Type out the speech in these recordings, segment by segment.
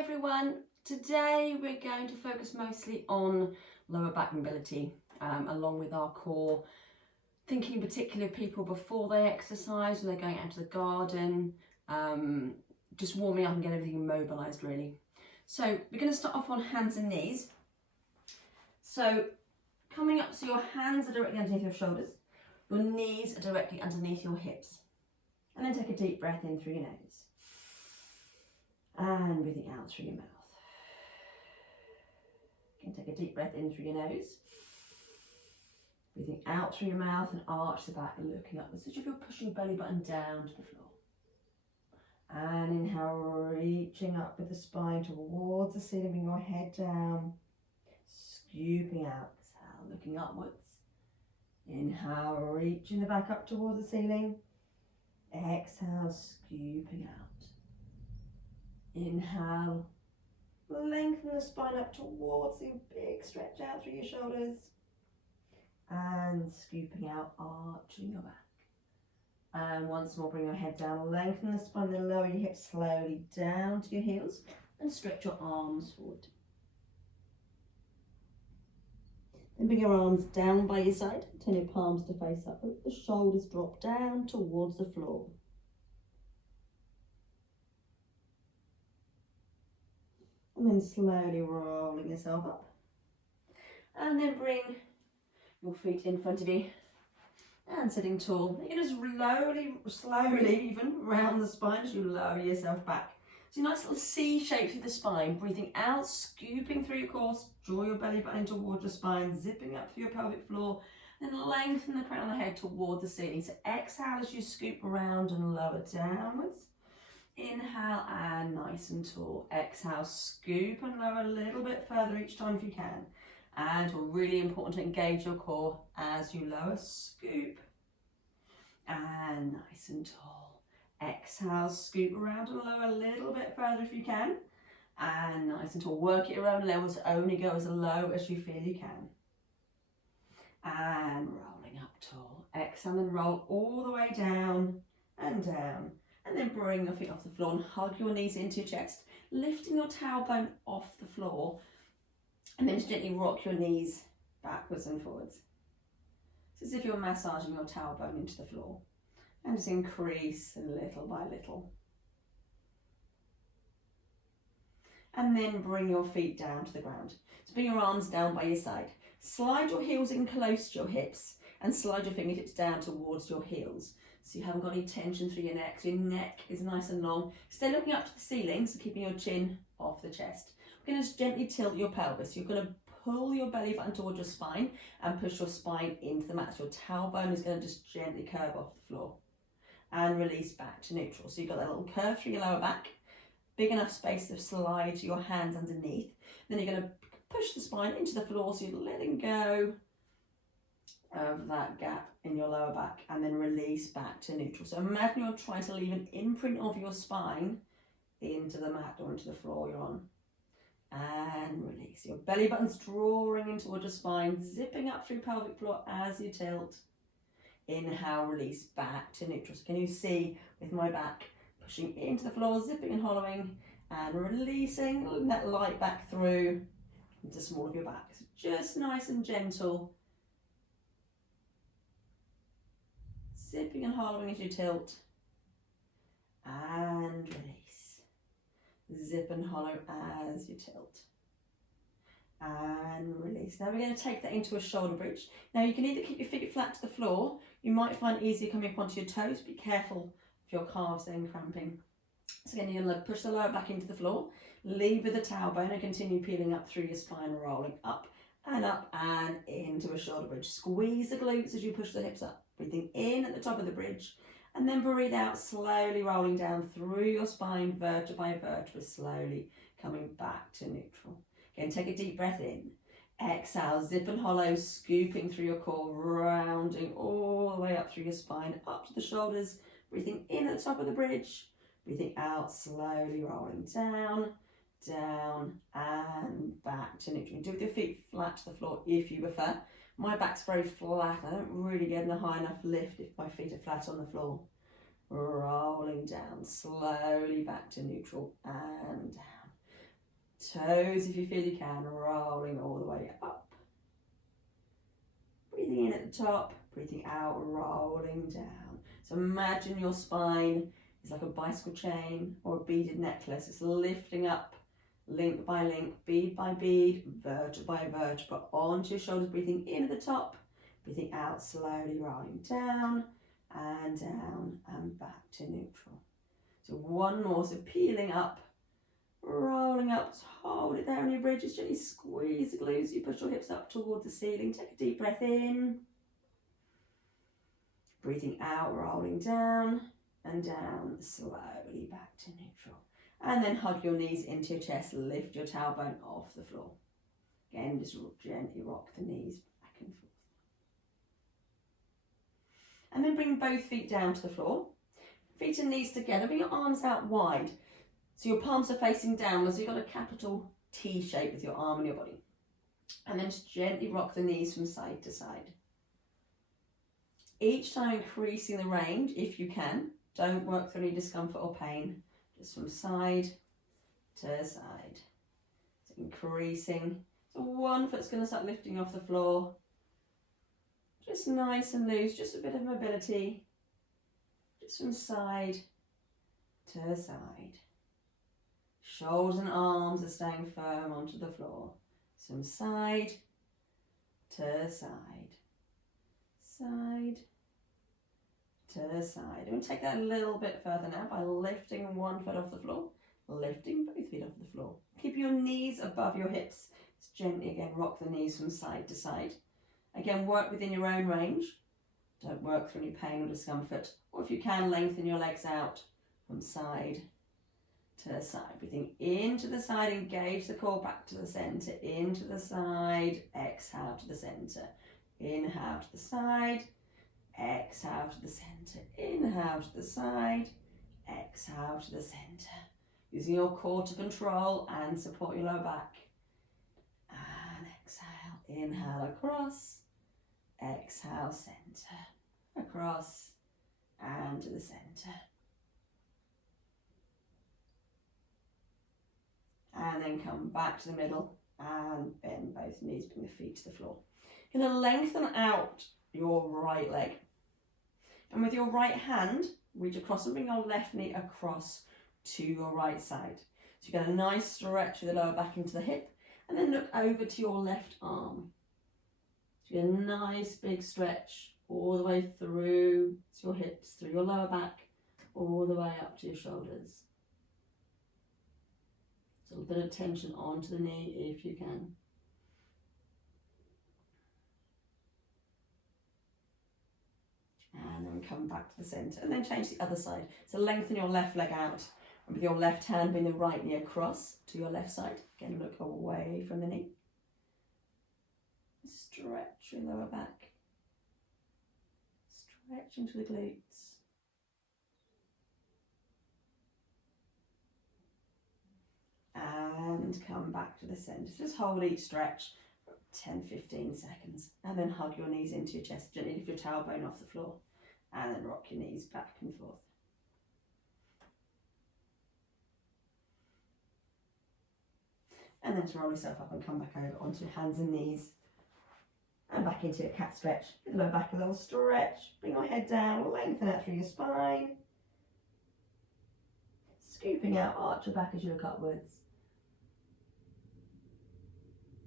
everyone. Today we're going to focus mostly on lower back mobility along with our core, thinking in particular of people before they exercise, when they're going out to the garden, just warming up and get everything immobilised really. So we're going to start off on hands and knees. So coming up, so your hands are directly underneath your shoulders, your knees are directly underneath your hips. And then take a deep breath in through your nose. And breathing out through your mouth. Again, take a deep breath in through your nose. Breathing out through your mouth and arch the back, looking upwards. So you feel pushing your belly button down to the floor. And inhale, reaching up with the spine towards the ceiling, bring your head down. Scooping out, exhale, looking upwards. Inhale, reaching the back up towards the ceiling. Exhale, scooping out. Inhale, lengthen the spine up towards you, big stretch out through your shoulders. And scooping out, arching your back. And once more, bring your head down, lengthen the spine, then lower your hips slowly down to your heels and stretch your arms forward. Then bring your arms down by your side, turn your palms to face up, let the shoulders drop down towards the floor. And then slowly rolling yourself up. And then bring your feet in front of you and sitting tall. You're going to slowly even round the spine as you lower yourself back. So a nice little C shape through the spine, breathing out, scooping through your core, draw your belly button towards your spine, zipping up through your pelvic floor, then lengthen the crown of the head toward the ceiling. So exhale as you scoop around and lower downwards. Inhale and nice and tall. Exhale, scoop and lower a little bit further each time if you can. And really important to engage your core as you lower, scoop. And nice and tall. Exhale, scoop around and lower a little bit further if you can. And nice and tall. Work at your own levels, only go as low as you feel you can. And rolling up tall. Exhale and roll all the way down and down. And then bring your feet off the floor and hug your knees into your chest, lifting your tailbone off the floor. And then just gently rock your knees backwards and forwards. It's as if you're massaging your tailbone into the floor. And just increase little by little. And then bring your feet down to the ground. So bring your arms down by your side. Slide your heels in close to your hips and slide your fingertips down towards your heels. So you haven't got any tension through your neck. So your neck is nice and long. Stay looking up to the ceiling, so keeping your chin off the chest. We're going to just gently tilt your pelvis. You're going to pull your belly button towards your spine and push your spine into the mat. So your tailbone is going to just gently curve off the floor. And release back to neutral. So you've got that little curve through your lower back. Big enough space to slide your hands underneath. Then you're going to push the spine into the floor, so you're letting go of that gap in your lower back and then release back to neutral. So imagine you're trying to leave an imprint of your spine into the mat or into the floor you're on. And release. Your belly button's drawing in towards your spine, zipping up through pelvic floor as you tilt. Inhale, release back to neutral. So can you see with my back pushing into the floor, zipping and hollowing and releasing, letting that light back through into the small of your back. So just nice and gentle. Zipping and hollowing as you tilt. And release. Zip and hollow as you tilt. And release. Now we're going to take that into a shoulder bridge. Now you can either keep your feet flat to the floor. You might find it easier coming up onto your toes. Be careful of your calves then cramping. So again, you're going to push the lower back into the floor. Lead with the tailbone and continue peeling up through your spine, rolling up and into a shoulder bridge. Squeeze the glutes as you push the hips up. Breathing in at the top of the bridge. And then breathe out, slowly rolling down through your spine, vertebra by vertebra, slowly coming back to neutral. Again, take a deep breath in. Exhale, zip and hollow, scooping through your core, rounding all the way up through your spine, up to the shoulders. Breathing in at the top of the bridge. Breathing out, slowly rolling down, down, and back to neutral. Do it with your feet flat to the floor if you prefer. My back's very flat. I don't really get a high enough lift if my feet are flat on the floor. rolling down slowly back to neutral and down. Toes, if you feel you can, rolling all the way up. Breathing in at the top, breathing out, rolling down. So imagine your spine is like a bicycle chain or a beaded necklace. It's lifting up, link by link, bead by bead, vertebra by vertebra, onto your shoulders, breathing in at the top, breathing out, slowly rolling down and back to neutral. So one more, so peeling up, rolling up, hold it there on your bridge, just gently squeeze the glutes, you push your hips up toward the ceiling, take a deep breath in, breathing out, rolling down and down, slowly back to neutral. And then hug your knees into your chest, lift your tailbone off the floor. Again, just gently rock the knees back and forth. And then bring both feet down to the floor. Feet and knees together, bring your arms out wide. So your palms are facing downwards, so you've got a capital T shape with your arm and your body. And then just gently rock the knees from side to side. Each time increasing the range, if you can. Don't work through any discomfort or pain. Just from side to side. So increasing. So one foot's going to start lifting off the floor. Just nice and loose, just a bit of mobility. Just from side to side. Shoulders and arms are staying firm onto the floor. From side to side. Side to side. And we take that a little bit further now by lifting one foot off the floor, lifting both feet off the floor. Keep your knees above your hips. Just gently again rock the knees from side to side. Again, work within your own range. Don't work through any pain or discomfort. Or if you can, lengthen your legs out from side to side. Breathing into the side, engage the core back to the centre. Into the side, exhale to the centre. Inhale to the side, exhale to the centre. Inhale to the side, exhale to the centre. Using your core to control and support your lower back. And exhale. Inhale across, exhale centre. Across and to the centre. And then come back to the middle and bend both knees, bring the feet to the floor. You're going to lengthen out your right leg. And with your right hand, reach across and bring your left knee across to your right side. So you get a nice stretch with the lower back into the hip, and then look over to your left arm. So you get a nice big stretch all the way through to your hips, through your lower back, all the way up to your shoulders. So a little bit of tension onto the knee if you can. And then come back to the centre and then change the other side. So lengthen your left leg out and with your left hand bring the right knee across to your left side. Again, look away from the knee. Stretch your lower back. Stretch into the glutes. And come back to the centre. Just hold each stretch for 10-15 seconds. And then hug your knees into your chest. Gently lift your tailbone off the floor. And then rock your knees back and forth. And then to roll yourself up and come back over onto your hands and knees. And back into your cat stretch. Give the lower back a little stretch. Bring your head down, lengthen out through your spine. Scooping out, arch your back as you look upwards.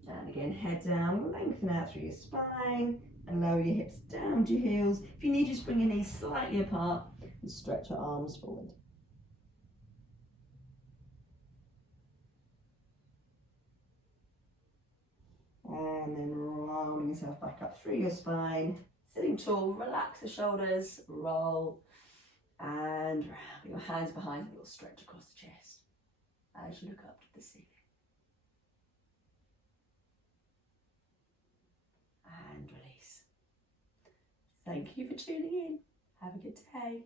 And again, head down, lengthen out through your spine. And lower your hips down to your heels. If you need, just bring your knees slightly apart and stretch your arms forward. And then rolling yourself back up through your spine. Sitting tall, relax the shoulders, roll and round. Your hands behind you, you'll stretch across the chest as you look up to the ceiling. And release. Thank you for tuning in. Have a good day.